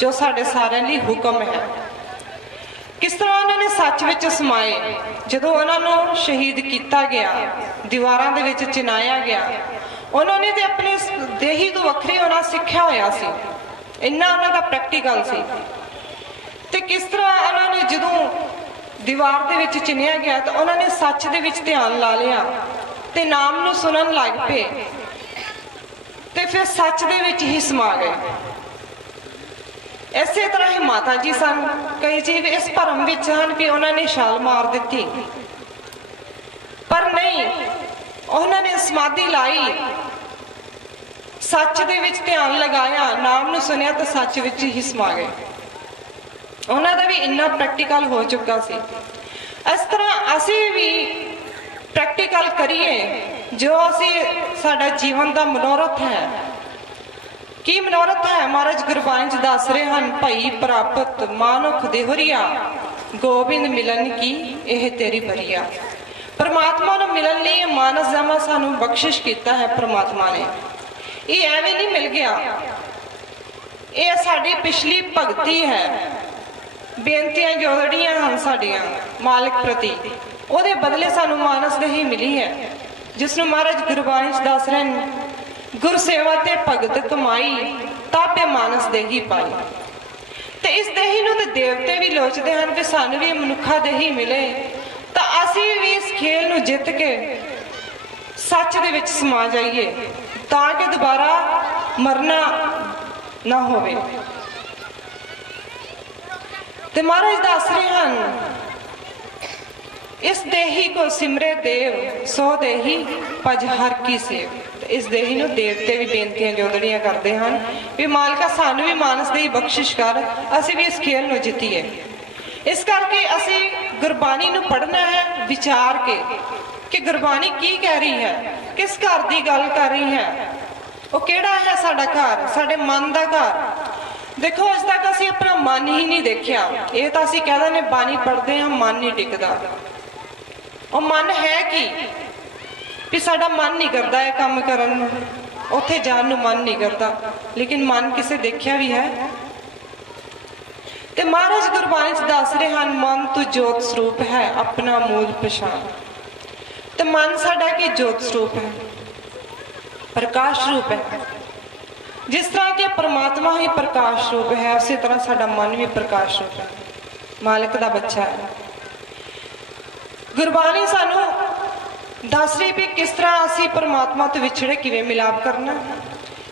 जो साडे सारिਆਂ ਲਈ हुक्म है। किस तरह उन्होंने सच विच समाए, जदों उन्होंने शहीद किया गया, दीवारां दे विच चिनाया गया, उन्होंने तो अपने देही तो वखरी होना सीखा होया सी, इन्ना उन्होंने प्रैक्टिकल सी। ते किस तरह उन्होंने जदों दीवार दे विच चिनिया गया तो उन्होंने सच दे विच ध्यान ला लिया ते नाम नूं सुनन लग पे, ते फिर सच दे विच ही समा गए। इसे तरह ही माता जी सन, कई जीव इस भरम विच हन कि उन्होंने छाल मार दी, पर नहीं, उन्होंने समाधि लाई, सच दे विच ध्यान लगाया, नाम नूं सुनिया तो सच विच ही समा गए। उन्होंने भी इन्ना प्रैक्टिकल हो चुका सी। इस तरह असी भी प्रैक्टिकल करिए जो असी साडा जीवन का मनोरथ है। की मनोरथ है? महाराज गुरबाणी च दस रहे हैं, भाई प्राप्त मानुख देहरिया, गोबिंद मिलन की यह तेरी बरिया। परमात्मा नूं मिलन लई मानस जमा सानू बख्शिश किया है परमात्मा ने। ये एवं नहीं मिल गया, ये साडी पिछली भगती है, बेनतियां जोड़ियां हैं साडियां मालिक प्रति, ਉਹਦੇ बदले सानू मानस देही मिली है, जिसनों महाराज गुरबाणी च दस रहे हैं, गुरसेवा ते भगत कमाई तापे मानस देही पाई। तो इस देही नूं ते देवते भी लोचते हैं कि सानू भी मनुखा देही मिले, तो असी भी इस खेल नूं जित के सच दे विच समा जाइए, ताकि दोबारा मरना ना होवे। ते महाराज दस रहे हैं, इस देही को सिमरे देव सो देही भज हर की सेव। इस देही नूं देवते भी बेनतियां जोदड़ियां करते हैं भी मालिका सानू भी मानस देही बख्शिश कर, असी भी इस खेल नूं जितीए। इस करके असी गुरबाणी नूं पढ़ना है विचार के कि गुरबाणी की कह रही है, किस घर की गल कर रही है, वो केड़ा है साडा घर, साडे मन का घर। देखो अज तक असी अपना मन ही नहीं देखा, ये तो असी कह दें बाणी पढ़ते हैं मन नहीं टिकता। और मन है कि भी साडा मन नहीं करता है काम करन, उत्थे जान नूं मन नहीं करता, लेकिन मन किसे देखा भी है। ते महाराज गुरबाणी च दस रहे हैं, मन तो जोत स्वरूप है अपना मूल पछाण। तो मन साडा की जोत स्वरूप है, प्रकाश रूप है। जिस तरह के परमात्मा ही प्रकाश रूप है, उसी तरह साडा मन भी प्रकाश रूप है, मालिक का बच्चा है। गुरबाणी सानू दस रही भी किस तरह असी परमात्मा तो विछड़े किवें मिलाप करना,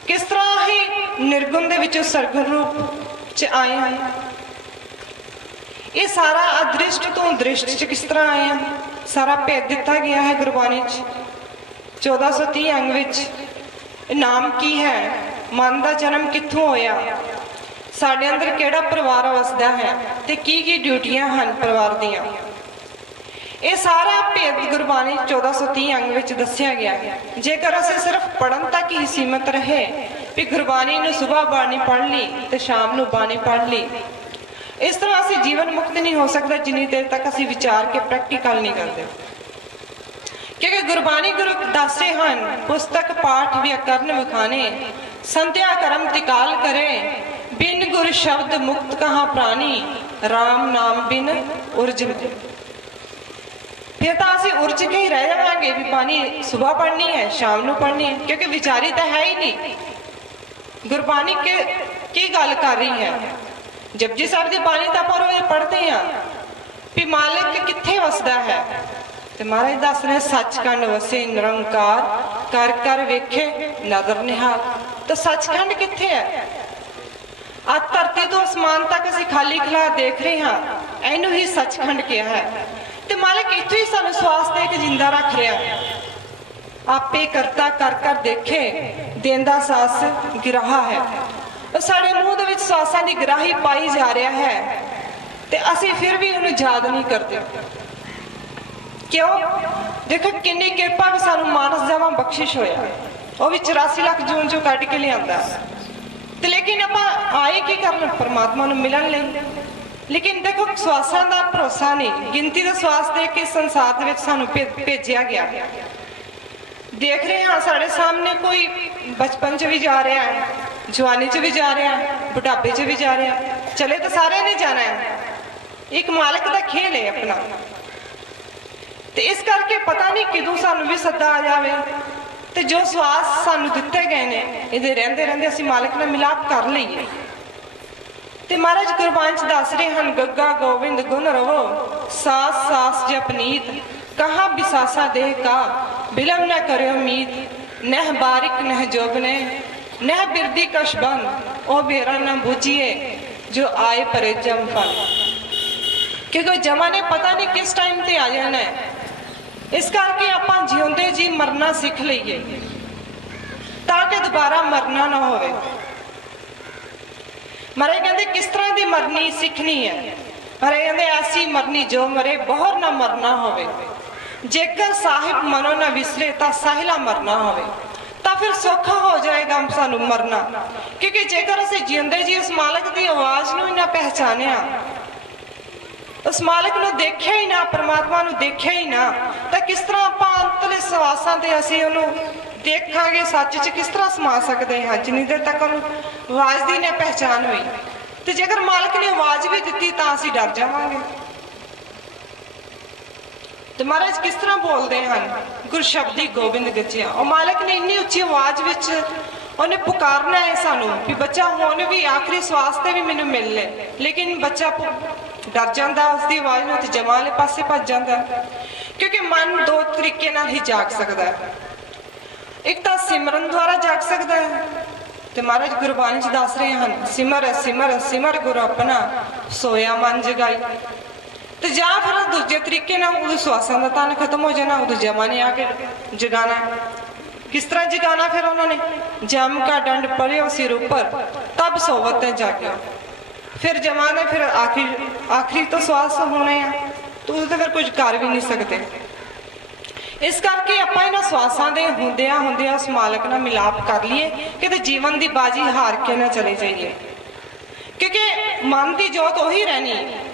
किस तरह ही निर्गुण दे विचों सरगुण रूप च आए हैं। ये सारा अदृष्ट तो दृष्ट च किस तरह आए हैं, सारा भेद दिता गया है गुरबाणी च। 1430 अंग विच नाम की है, मन का जन्म कित्थों होया, साडे अंदर केड़ा परिवार वसदा है, ते की ड्यूटियां हैं परिवार दियां। ये सारा भेद गुरबाणी 1430 अंग विच दस्या गया है। जेकर असीं सिर्फ पढ़न तक ही सीमित रहे भी गुरबाणी नूं सुबह बाणी पढ़ ली तो शाम नूं बाणी पढ़ ली, इस तरह असीं जीवन मुक्त नहीं हो सकता जिन्नी देर तक असीं विचार के प्रैक्टिकल नहीं करते। क्योंकि गुरबाणी गुरु दसते हैं, पुस्तक पाठ व्याकरण विखाने, संध्या कर्म तिकाल करें, बिन गुर शब्द मुक्त कहाँ प्राणी, राम नाम बिन उर्ज में। फिर तो असीं उर्ज के ही रह जावांगे भी बाणी सुबह पढ़नी है शाम नूं पढ़नी है, क्योंकि विचारी तो है ही नहीं। गुरबाणी के की गल कर रही है, जपजी साहब की बाणी तो आप रोज पढ़ते हैं भी मालिक कित्थे वसदा है। तो महाराज दस रहे सचखंड वसे निरंकार, कर कर वेखे नजर निहाल। तो सचखंड कित्थे है? आज धरती तो आसमान तक असीं खाली खला देख रहे हैं, इनू ही सचखंड किया है। तो मालिक इत्थों ही सानू श्वास दे के जिंदा रख रहा, आपे करता कर कर देखे देंदा सास गिराहा है। तो साडे मूँह दे विच श्वासां दी गिराही पाई जा रहा है, तो असीं फिर भी उन्हें याद नहीं करते। क्यों? देखो कितनी कृपा भी सानू मानस जावा बख्शिश होया, वो भी 84 लाख जून चो कट के लिया। तो लेकिन आप आए की करना परमात्मा नूं मिलन लई। लेकिन देखो श्वासां दा भरोसा नहीं, गिनती का श्वास दे के संसार में सानू भेजा गया। देख रहे हैं साढ़े सामने कोई बचपन च भी जा रहा है, जवानी च भी जा रहा है, बुढ़ापे च भी जा रहा है, चले तो सारे ने जाना है। एक मालिक का खेल है अपना। तो इस करके पता नहीं किदों सानू भी सद्दा आ जाए, तो जो स्वास सानू दिते गए ने इहदे रहंदे रहंदे असीं मालिक नाल मिलाप कर लईए। ते महाराज गुरबाणी च दस रहे हैं, गग्गा गोविंद गुण रवो, सास सास जपनीत, कहाँ बिसासा देह का, बिलम न करो मीत, नह बारिक नह जोबने, नह बिरदी कशबन, ओ बेरा न बूझिए, जो आए परे जम फल। क्योंकि जमा ने पता नहीं किस टाइम ते आ जाना है, इस करके आपां जिउंदे जी मरना सीख लईए ताकि दोबारा मरना ना होवे। महाराज कहते किस तरह की मरनी सीखनी है? महाराज कहते ऐसी मरनी जो मरे बहुत ना मरना होवे, जेकर साहिब मनो ना विसरे ता साहिला मरना होवे, तो फिर सौखा हो जाएगा सानू मरना। क्योंकि जेकर असीं जिंदे जी उस मालिक की आवाज़ नूं ही ना पहचानिया, उस मालिक नूं देखिया ही ना, परमात्मा नूं देखिया ही ना, तो किस तरह आपां अंतले सवासां ते असीं उहनूं देखांगे, सच च किस तरह समा सकते हैं जिन्नी देर तक आवाज़ की ना पहचान हुई। तो जेकर मालिक ने आवाज़ भी दी तो असीं डर जावांगे। तो महाराज किस तरह बोलते हैं, गुरशब्दी गोबिंद गजिया। और मालिक ने इन्नी उच्ची आवाज़ विच उन्हें पुकारना है सानू भी बच्चा हुण भी आखिरी स्वास ते भी मैनू मिल ले, लेकिन बच्चा डर जाता उसकी आवाज़ में, तो जमा वाले पासे भज जाता। क्योंकि मन दो तरीके नाल ही जाग सकता है, एक तो सिमरन द्वारा जाग सकता है, तो महाराज गुरबाणी च दस रहे हैं, सिमर सिमर सिमर गुरु अपना सोया मन जगाई। तो या फिर दूजे तरीके ना उदों स्वासां दा तन खत्म हो जाना, उदों जमा ने आके जगाना। किस तरह जगाना फिर उन्होंने, जम का दंड पड़े सिर ऊपर तब सोवत है जागे। फिर जमा ने फिर आखिरी तो स्वास होने हैं, तो उदों फिर कुछ कर भी नहीं सकते। इस करके आपां इन्हां स्वासां दे हुंदियां हुंदियां उस मालिक नाल मिलाप कर लीए कि जीवन की बाजी हार के ना चले जाइए। क्योंकि मन की जोत उही रहनी है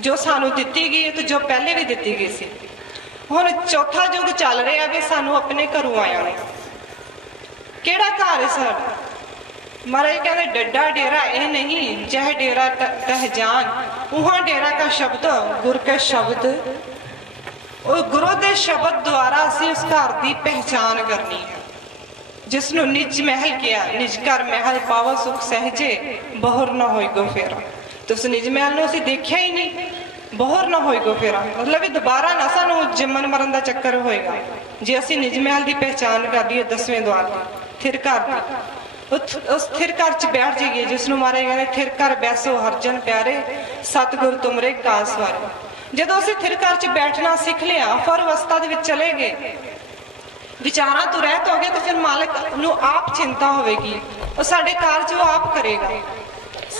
जो सानू दिती गई है, तो जो पहले भी दिती गई सी। हुण चौथा युग चल रहा है भी सानू अपने घरों आया ने। केड़ा घर है साडा? महाराज कहते डड्डा डेरा ये नहीं, जह डेरा तह जान, वहां डेरा का शब्द गुर के शब्द, और गुरु के शब्द द्वारा असीं उस घर की पहचान करनी है, जिसनों निज महल किया, निज घर महल पावा सुख सहजे, बहोर न होई गो फेरा। तो उस निज महल नूं असीं देखिया ही नहीं, बहोर ना होई गो फेरा, मतलब भी दोबारा ना सानू जमन मरन का चक्कर होएगा जे असीं निज महल की पहचान कर लीए, 10वें द्वार की थिर घर की, उस थिर घर च बैठ जाइए जिसनों महाराज कहते थिर घर बैसो हरजन प्यारे, सतगुर तुमरे काल सवारे। जदों असीं थिर घर च बैठना सीख लिया, फिर अवस्था दे विच चले गए, विचारां तो रहत हो गए, तो फिर मालिक नूं आप चिंता होवेगी, और साडे कारज वो आप करेगा।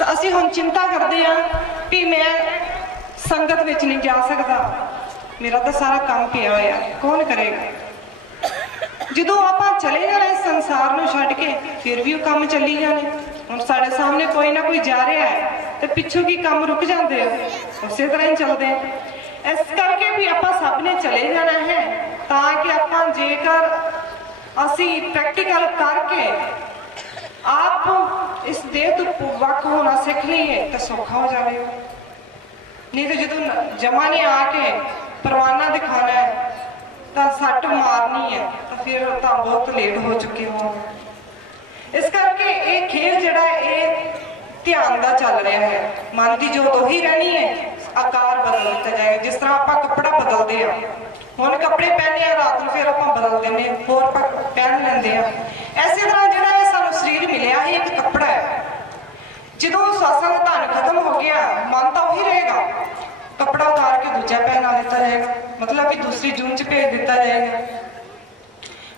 असीं हुण चिंता करते हैं भी मैं संगत विच नहीं जा सकता, मेरा तो सारा काम पिया होया, कौन करेगा? जदों आपां चले जाना इस संसार नूं छड्ड के, फिर भी वो काम चली जाने। हुण साडे सामने कोई ना कोई जा रहा है, तो पिछों की काम रुक जाते हैं, उसे तरह ही चलते हैं। इस करके भी आपां सब ने चले जाना है, ताकि आपां जेकर असीं प्रैक्टिकल करके आप इस देह तो वक होना सीख लीए तो सौखा हो जाएगा। नहीं तो जो जमा ने आके परवाना दिखाना है तो सट मारनी है, तो फिर तो बहुत लेट हो चुके हो। इस करके ये खेल जिहड़ा ये ध्यान का चल रहा है, मन की जोत उही रहनी है, आकार बदल दिता जाएगा। जिस तरह आप कपड़ा बदलते हैं, हुण कपड़े पहने रात को फिर आप बदल देने होर पहन लेंदे आ, इस तरह जिहड़ा ये सानू शरीर मिलिया है एक कपड़ा है। जो स्वासां का धन खत्म हो गया, मन तो वही रहेगा, कपड़ा उतार के दूजा पहना दिता जाएगा, मतलब कि दूसरी जून च भेज दिता जाएगा।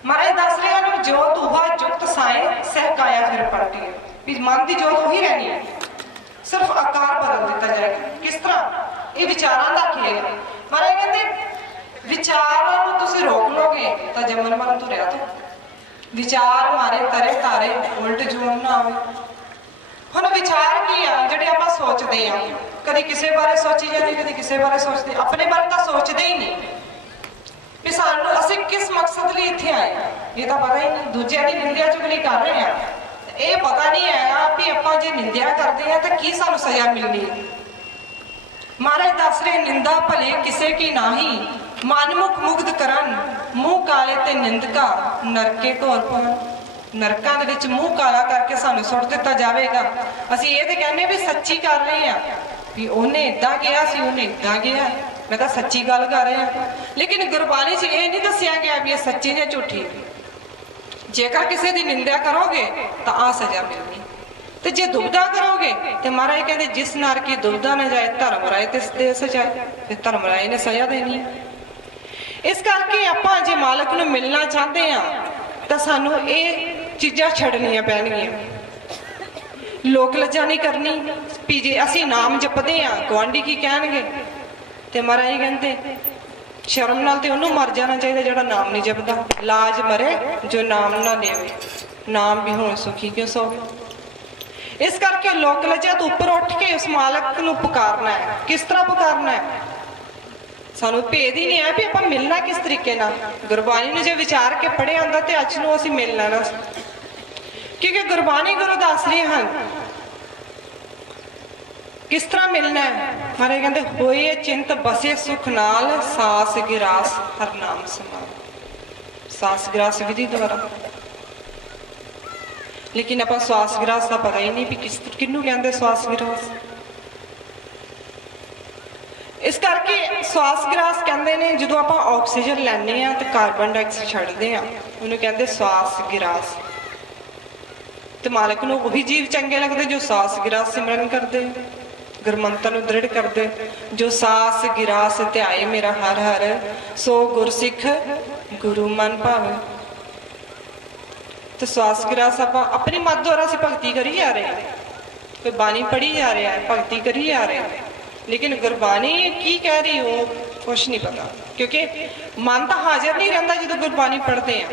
महाराज दस रहे हैं जोत उहा जुगत साए सहकाया फिर पलटी, भी मन की जोत वही रहनी है, सिर्फ आकार बदल दिता जाएगा। किस तरह? ये विचारां दा खेल है। महाराज कहते विचारां नूं तुसीं रोक लोगे तो जमन मरन तो रहा, तो विचार मारे तरे तारे उल्ट जून ना आवे। हुण विचार की आ जिहड़े आपां सोचते हैं, कभी किसी बारे सोची जाते, कभी किसी बारे सोचते, अपने बारे तो सोचते ही नहीं भी सानू असीं किस मकसद लिए इत्थे आए, ये तो पता ही नहीं। दूजे की निंदिया चुगली कर रहे हैं, ਇਹ ਪਤਾ ਨਹੀਂ ਹੈਗਾ ਵੀ ਆਪਾਂ ਜੇ ਨਿੰਦਿਆ ਕਰਦੇ ਆ ਤਾਂ ਕੀ ਸਾਨੂੰ ਸਜ਼ਾ ਮਿਲਣੀ ਹੈ। ਮਹਾਰਾਜ ਦੱਸ ਰਹੇ ਨਿੰਦਾ ਭਲੇ ਕਿਸੇ ਕੀ ਨਾਹੀ, ਮਨਮੁਖ ਮੁਗਧ ਕਰਨ ਮੂੰਹ ਕਾਲੇ ਤੇ ਨਿੰਦਕਾ ਨਰਕੇ ਘੋਰ ਪਾਉਣ। ਨਰਕਾਂ ਦੇ ਵਿੱਚ ਮੂੰਹ ਕਾਲਾ ਕਰਕੇ ਸਾਨੂੰ ਸੁੱਟ ਦਿੱਤਾ ਜਾਵੇਗਾ। ਅਸੀਂ ਇਹ ਤੇ ਕਹਿੰਦੇ ਵੀ ਸੱਚੀ ਕਰ ਰਹੇ ਆ ਵੀ ਉਹਨੇ ਇਦਾਂ ਕਿਹਾ ਸੀ, ਉਹਨੇ ਇਦਾਂ ਕਿਹਾ, ਮੈਂ ਤਾਂ ਸੱਚੀ ਗੱਲ ਕਰ ਰਿਹਾ। ਲੇਕਿਨ ਗੁਰਬਾਣੀ 'ਚ ਇਹ ਨਹੀਂ ਦੱਸਿਆ ਗਿਆ ਵੀ ਇਹ ਸੱਚੀ ਜਾਂ ਝੂਠੀ। ਜੇਕਰ ਕਿਸੇ ਦੀ ਨਿੰਦਿਆ ਕਰੋਗੇ ਤਾਂ ਆ ਸਜ਼ਾ ਮਿਲਣੀ, ਤੇ ਜੇ ਦੁਬਦਾ ਕਰੋਗੇ ਤੇ ਮਹਾਰਾਜ ਕਹਿੰਦੇ ਜਿਸ ਨਰ ਕੀ ਦੁਬਦਾ ਨਾ ਜਾਏ ਧਰਮ ਰਾਏ ਤੇ ਦੇ ਸਜਾਏ, ਤੇ ਧਰਮ ਰਾਏ ਨੇ ਸਜ਼ਾ ਦੇਣੀ। ਇਸ ਕਰਕੇ ਆਪਾਂ ਜੇ ਮਾਲਕ ਨੂੰ ਮਿਲਣਾ ਚਾਹੁੰਦੇ ਆ ਤਾਂ ਸਾਨੂੰ ਇਹ ਚੀਜ਼ਾਂ ਛੱਡਣੀਆਂ ਪੈਣਗੀਆਂ। ਲੋਕ ਲੱਜਾ ਨਹੀਂ ਕਰਨੀ ਵੀ ਜੇ ਅਸੀਂ ਨਾਮ ਜਪਦੇ ਆ ਗੁਆਂਢੀ ਕੀ ਕਹਿਣਗੇ। ਤੇ ਮਹਾਰਾਜ ਕਹਿੰਦੇ ਸ਼ਰਮ ਨਾਲ ਤੇ ਉਹਨੂੰ ਮਰ ਜਾਣਾ ਚਾਹੀਦਾ ਜਿਹੜਾ ਨਾਮ ਨਹੀਂ ਜਪਦਾ। ਲਾਜ ਮਰੇ ਜੋ ਨਾਮ ਨਾ ਲੈਵੇ, ਨਾਮ ਵੀ ਹੁਣ ਸੁਖੀ ਕਿਉਂ ਸੋਵੇ। ਇਸ ਕਰਕੇ ਲੋਕ ਲੱਜਾ ਤੋਂ ਉੱਪਰ ਉੱਠ ਕੇ ਉਸ ਮਾਲਕ ਨੂੰ ਪੁਕਾਰਨਾ ਹੈ। ਕਿਸ ਤਰ੍ਹਾਂ ਪੁਕਾਰਨਾ ਹੈ? ਸਾਨੂੰ ਭੇਦ ਹੀ ਨਹੀਂ ਹੈ ਵੀ ਆਪਾਂ ਮਿਲਣਾ ਕਿਸ ਤਰੀਕੇ ਨਾਲ। ਗੁਰਬਾਣੀ ਨੂੰ ਜੇ ਵਿਚਾਰ ਕੇ ਪੜ੍ਹਿਆ ਹੁੰਦਾ ਤੇ ਅੱਜ ਨੂੰ ਅਸੀਂ ਮਿਲ ਲੈਣਾ, ਕਿਉਂਕਿ ਗੁਰਬਾਣੀ ਗੁਰੂ ਦੱਸ ਰਹੇ ਹਨ ਕਿਸ ਤਰ੍ਹਾਂ ਮਿਲਣਾ ਹੈ। ਮਹਾਰਾਜ ਕਹਿੰਦੇ ਹੋਏ ਚਿੰਤ ਬਸੇ ਸੁਖ ਨਾਲ, ਸਾਸ ਗਿਰਾਸ ਹਰ ਨਾਮ ਸਮਾਨ। ਸਾਸ ਗਿਰਾਸ ਵਿਧੀ ਦੁਆਰਾ, ਲੇਕਿਨ ਆਪਾਂ ਸਵਾਸ ਗਿਰਾਸ ਦਾ ਪਤਾ ਹੀ ਨਹੀਂ ਵੀ ਕਿਹਨੂੰ ਕਹਿੰਦੇ ਸਵਾਸ ਗਿਰਾਸ। ਇਸ ਕਰਕੇ ਸਵਾਸ ਗਿਰਾਸ ਕਹਿੰਦੇ ਨੇ ਜਦੋਂ ਆਪਾਂ ਆਕਸੀਜਨ ਲੈਂਦੇ ਆ ਤੇ ਕਾਰਬਨ ਡਾਈਆਕਸਾਈਡ ਛੱਡਦੇ ਆ, ਉਹਨੂੰ ਕਹਿੰਦੇ ਸਵਾਸ ਗਿਰਾਸ। ਤੇ ਮਾਲਕ ਨੂੰ ਉਹੀ ਜੀਵ ਚੰਗੇ ਲੱਗਦੇ ਜੋ ਸਾਸ ਗਿਰਾਸ ਸਿਮਰਨ ਕਰਦੇ, ਗੁਰਮੰਤਰ ਨੂੰ ਦ੍ਰਿੜ ਕਰਦੇ। ਜੋ ਸਾਸ ਗਿਰਾਸ ਧਿਆਏ ਮੇਰਾ ਹਰ ਹਰ, ਸੋ ਗੁਰਸਿੱਖ ਗੁਰੂ ਮਨ ਭਾਵੇ। ਤੇ ਸਵਾਸ ਗਿਰਾਸ ਆਪਾਂ ਆਪਣੀ ਮੱਤ ਦੁਆਰਾ ਅਸੀਂ ਭਗਤੀ ਕਰੀ ਜਾ ਰਹੇ ਹਾਂ, ਕੋਈ ਬਾਣੀ ਪੜ੍ਹੀ ਜਾ ਰਿਹਾ ਹੈ, ਭਗਤੀ ਕਰੀ ਜਾ ਰਹੇ ਹਾਂ, ਲੇਕਿਨ ਗੁਰਬਾਣੀ ਕੀ ਕਹਿ ਰਹੀ ਉਹ ਕੁਛ ਨਹੀਂ ਪਤਾ। ਕਿਉਂਕਿ ਮਨ ਤਾਂ ਹਾਜ਼ਰ ਨਹੀਂ ਰਹਿੰਦਾ ਜਦੋਂ ਗੁਰਬਾਣੀ ਪੜ੍ਹਦੇ ਆ।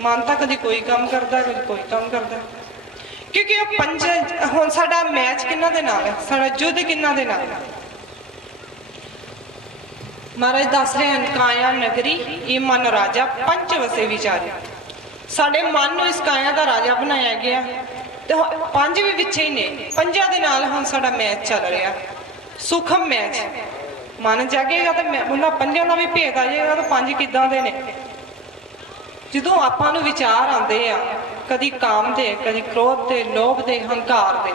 ਮਨ ਤਾਂ ਕਦੀ ਕੋਈ ਕੰਮ ਕਰਦਾ, ਕਦੀ ਕੋਈ ਕੰਮ ਕਰਦਾ। ਕਿਉਂਕਿ ਉਹ ਪੰਜ ਹੁਣ ਸਾਡਾ ਮੈਚ ਕਿਹਨਾਂ ਦੇ ਨਾਲ ਹੈ, ਸਾਡਾ ਯੁੱਧ ਕਿਹਨਾਂ ਦੇ ਨਾਲ ਹੈ। ਮਹਾਰਾਜ ਦੱਸ ਰਹੇ ਹਨ ਕਾਇਆ ਨਗਰੀ ਇਹ ਮਨ ਰਾਜਾ ਪੰਜ ਵਸੇ ਵਿਚਾਰੇ। ਸਾਡੇ ਮਨ ਨੂੰ ਇਸ ਕਾਇਆ ਦਾ ਰਾਜਾ ਬਣਾਇਆ ਗਿਆ ਤੇ ਪੰਜ ਵੀ ਵਿੱਚੇ ਹੀ ਨੇ। ਪੰਜਾਂ ਦੇ ਨਾਲ ਹੁਣ ਸਾਡਾ ਮੈਚ ਚੱਲ ਰਿਹਾ, ਸੁਖਮ ਮੈਚ। ਮਨ ਜਾਗੇਗਾ ਤਾਂ ਉਹਨਾਂ ਪੰਜਾਂ ਦਾ ਵੀ ਭੇਦ ਆ ਜਾਏਗਾ ਤਾਂ ਪੰਜ ਕਿੱਦਾਂ ਦੇ ਨੇ। ਜਦੋਂ ਆਪਾਂ ਨੂੰ ਵਿਚਾਰ ਆਉਂਦੇ ਆ ਕਦੀ ਕਾਮ ਦੇ, ਕਦੀ ਕ੍ਰੋਧ ਦੇ, ਲੋਭ ਦੇ, ਹੰਕਾਰ ਦੇ,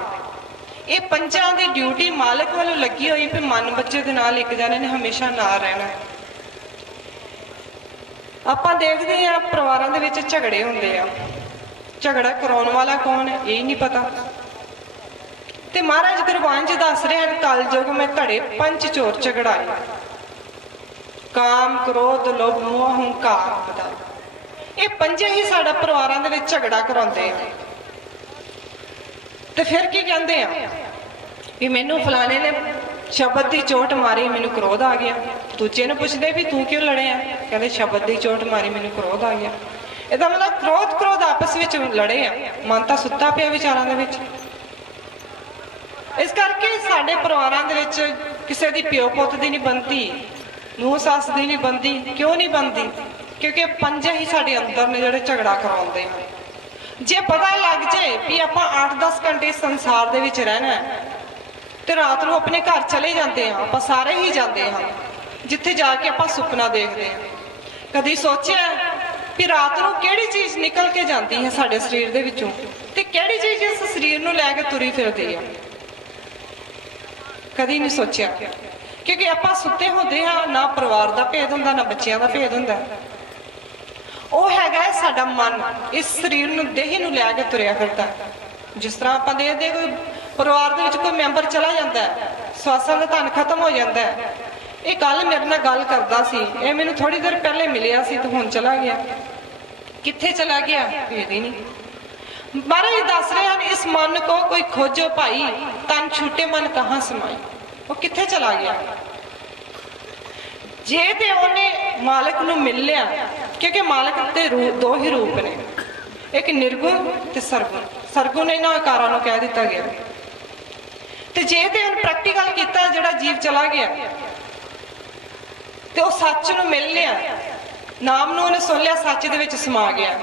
ਇਹ ਪੰਜਾਂ ਦੀ ਡਿਊਟੀ ਮਾਲਕ ਵੱਲੋਂ ਲੱਗੀ ਹੋਈ ਵੀ ਮਨ ਬੱਚੇ ਦੇ ਨਾਲ ਇੱਕ ਜਣੇ ਨੇ ਹਮੇਸ਼ਾ ਨਾਲ ਰਹਿਣਾ। ਆਪਾਂ ਦੇਖਦੇ ਆ ਪਰਿਵਾਰਾਂ ਦੇ ਵਿੱਚ ਝਗੜੇ ਹੁੰਦੇ ਆ, ਝਗੜਾ ਕਰਾਉਣ ਵਾਲਾ ਕੌਣ ਹੈ ਇਹ ਨਹੀਂ ਪਤਾ। ਤੇ ਮਹਾਰਾਜ ਗੁਰਬਾਣੀ 'ਚ ਦੱਸ ਰਹੇ ਹਨ ਕਲਯੁਗ ਮੈਂ ਘੜੇ ਪੰਜ ਚੋਰ ਝਗੜਾਏ, ਕਾਮ ਕ੍ਰੋਧ ਲੋਭ ਮੋਹ ਹੰਕਾਰ ਬਦਾ। ਇਹ ਪੰਜੇ ਹੀ ਸਾਡਾ ਪਰਿਵਾਰਾਂ ਦੇ ਵਿੱਚ ਝਗੜਾ ਕਰਾਉਂਦੇ ਆ। ਤੇ ਫਿਰ ਕੀ ਕਹਿੰਦੇ ਆ ਵੀ ਮੈਨੂੰ ਫਲਾਣੇ ਨੇ ਸ਼ਬਦ ਦੀ ਚੋਟ ਮਾਰੀ ਮੈਨੂੰ ਕ੍ਰੋਧ ਆ ਗਿਆ। ਦੂਜੇ ਨੂੰ ਪੁੱਛਦੇ ਵੀ ਤੂੰ ਕਿਉਂ ਲੜਿਆ, ਕਹਿੰਦੇ ਸ਼ਬਦ ਦੀ ਚੋਟ ਮਾਰੀ ਮੈਨੂੰ ਕ੍ਰੋਧ ਆ ਗਿਆ। ਇਹਦਾ ਮਤਲਬ ਕ੍ਰੋਧ ਆਪਸ ਵਿੱਚ ਲੜੇ ਆ, ਮਨ ਤਾਂ ਸੁੱਤਾ ਪਿਆ ਵਿਚਾਰਾਂ ਦੇ ਵਿੱਚ। ਇਸ ਕਰਕੇ ਸਾਡੇ ਪਰਿਵਾਰਾਂ ਦੇ ਵਿੱਚ ਕਿਸੇ ਦੀ ਪਿਓ ਪੁੱਤ ਦੀ ਨਹੀਂ ਬਣਦੀ, ਨੂੰਹ ਸੱਸ ਦੀ ਨਹੀਂ ਬਣਦੀ। ਕਿਉਂ ਨਹੀਂ ਬਣਦੀ? ਕਿਉਂਕਿ ਪੰਜ ਹੀ ਸਾਡੇ ਅੰਦਰ ਨੇ ਜਿਹੜੇ ਝਗੜਾ ਕਰਾਉਂਦੇ ਹਨ। ਜੇ ਪਤਾ ਲੱਗ ਜੇ ਵੀ ਆਪਾਂ 8-10 ਘੰਟੇ ਸੰਸਾਰ ਦੇ ਵਿੱਚ ਰਹਿਣਾ ਤੇ ਰਾਤ ਨੂੰ ਆਪਣੇ ਘਰ ਚਲੇ ਜਾਂਦੇ ਹਾਂ, ਆਪਾਂ ਸਾਰੇ ਹੀ ਜਾਂਦੇ ਹਾਂ, ਜਿੱਥੇ ਜਾ ਕੇ ਆਪਾਂ ਸੁਪਨਾ ਦੇਖਦੇ ਹਾਂ। ਕਦੀ ਸੋਚਿਆ ਵੀ ਰਾਤ ਨੂੰ ਕਿਹੜੀ ਚੀਜ਼ ਨਿਕਲ ਕੇ ਜਾਂਦੀ ਹੈ ਸਾਡੇ ਸਰੀਰ ਦੇ ਵਿੱਚੋਂ ਤੇ ਕਿਹੜੀ ਚੀਜ਼ ਇਸ ਸਰੀਰ ਨੂੰ ਲੈ ਕੇ ਤੁਰੀ ਫਿਰਦੀ ਹੈ? ਕਦੀ ਨਹੀਂ ਸੋਚਿਆ, ਕਿਉਂਕਿ ਆਪਾਂ ਸੁੱਤੇ ਹੁੰਦੇ ਹਾਂ, ਨਾ ਪਰਿਵਾਰ ਦਾ ਭੇਦ ਹੁੰਦਾ ਨਾ ਬੱਚਿਆਂ ਦਾ ਭੇਦ ਹੁੰਦਾ। ਉਹ ਹੈਗਾ ਸਾਡਾ ਮਨ, ਇਸ ਸਰੀਰ ਨੂੰ ਦੇਹ ਨੂੰ ਲੈ ਕੇ ਤੁਰਿਆ ਫਿਰਦਾ। ਜਿਸ ਤਰ੍ਹਾਂ ਆਪਾਂ ਦੇਖਦੇ ਕੋਈ ਪਰਿਵਾਰ ਦੇ ਵਿੱਚ ਕੋਈ ਮੈਂਬਰ ਚਲਾ ਜਾਂਦਾ ਹੈ, ਸਵਾਸਾਂ ਦਾ ਧਨ ਖਤਮ ਹੋ ਜਾਂਦਾ ਹੈ। ਇਹ ਕੱਲ ਮੇਰੇ ਨਾਲ ਗੱਲ ਕਰਦਾ ਸੀ, ਇਹ ਮੈਨੂੰ ਥੋੜੀ ਦੇਰ ਪਹਿਲੇ ਮਿਲਿਆ ਸੀ ਤੇ ਹੁਣ ਚਲਾ ਗਿਆ। ਕਿੱਥੇ ਚਲਾ ਗਿਆ ਭੇਦ ਹੀ ਨਹੀਂ। ਮਹਾਰਾਜ ਦੱਸ ਰਹੇ ਹਨ ਇਸ ਮਨ ਕੋ ਕੋਈ ਖੋਜੋ ਭਾਈ, ਤਨ ਛੂਟੇ ਮਨ ਕਹਾਂ ਸਮਾਈ। ਉਹ ਕਿੱਥੇ ਚਲਾ ਗਿਆ? ਜੇ ਤੇ ਉਹਨੇ ਮਾਲਕ ਨੂੰ ਮਿਲ ਲਿਆ, ਕਿਉਂਕਿ ਮਾਲਕ ਦੇ ਦੋ ਹੀ ਰੂਪ ਨੇ, ਇੱਕ ਨਿਰਗੁਣ ਤੇ ਸਰਗੁਣ। ਸਰਗੁਣ ਇਹਨਾਂ ਆਕਾਰਾਂ ਨੂੰ ਕਹਿ ਦਿੱਤਾ ਗਿਆ। ਤੇ ਜੇ ਤੇ ਉਹਨੇ ਪ੍ਰੈਕਟੀਕਲ ਕੀਤਾ, ਜਿਹੜਾ ਜੀਵ ਚਲਾ ਗਿਆ ਤੇ ਉਹ ਸੱਚ ਨੂੰ ਮਿਲ ਲਿਆ, ਨਾਮ ਨੂੰ ਉਹਨੇ ਸੁਣ ਲਿਆ, ਸੱਚ ਦੇ ਵਿੱਚ ਸਮਾ ਗਿਆ।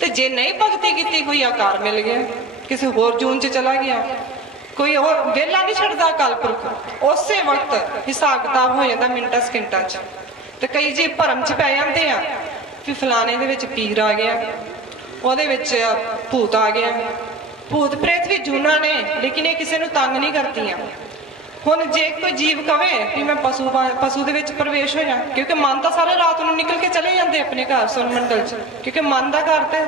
ਤੇ ਜੇ ਨਹੀਂ ਭਗਤੀ ਕੀਤੀ, ਕੋਈ ਆਕਾਰ ਮਿਲ ਗਿਆ, ਕਿਸੇ ਹੋਰ ਜੂਨ 'ਚ ਚਲਾ ਗਿਆ। ਕੋਈ ਹੋਰ ਵਿਹਲਾ ਨਹੀਂ ਛੱਡਦਾ ਕਲਪੁਰਖ, ਉਸੇ ਵਕਤ ਹਿਸਾਬ ਕਿਤਾਬ ਹੋ ਜਾਂਦਾ ਮਿੰਟਾਂ ਸਕਿੰਟਾਂ 'ਚ। ਤੇ ਕਈ ਜੀ ਭਰਮ 'ਚ ਪੈ ਜਾਂਦੇ ਆ ਵੀ ਫਲਾਣੇ ਦੇ ਵਿੱਚ ਪੀਰ ਆ ਗਿਆ, ਉਹਦੇ ਵਿੱਚ ਭੂਤ ਆ ਗਿਆ। ਭੂਤ ਪ੍ਰੇਤ ਵੀ ਜੂਨਾਂ ਨੇ, ਲੇਕਿਨ ਇਹ ਕਿਸੇ ਨੂੰ ਤੰਗ ਨਹੀਂ ਕਰਦੀਆਂ। ਹੁਣ ਜੇ ਕੋਈ ਜੀਵ ਕਵੇ ਵੀ ਮੈਂ ਪਸ਼ੂ ਦੇ ਵਿੱਚ ਪ੍ਰਵੇਸ਼ ਹੋ ਜਾ, ਕਿਉਂਕਿ ਮਨ ਤਾਂ ਸਾਰੇ ਰਾਤ ਨੂੰ ਨਿਕਲ ਕੇ ਚਲੇ ਜਾਂਦੇ ਆਪਣੇ ਘਰ ਸੁਨ ਮੰਡਲ 'ਚ, ਕਿਉਂਕਿ ਮਨ ਦਾ ਘਰ ਤੇ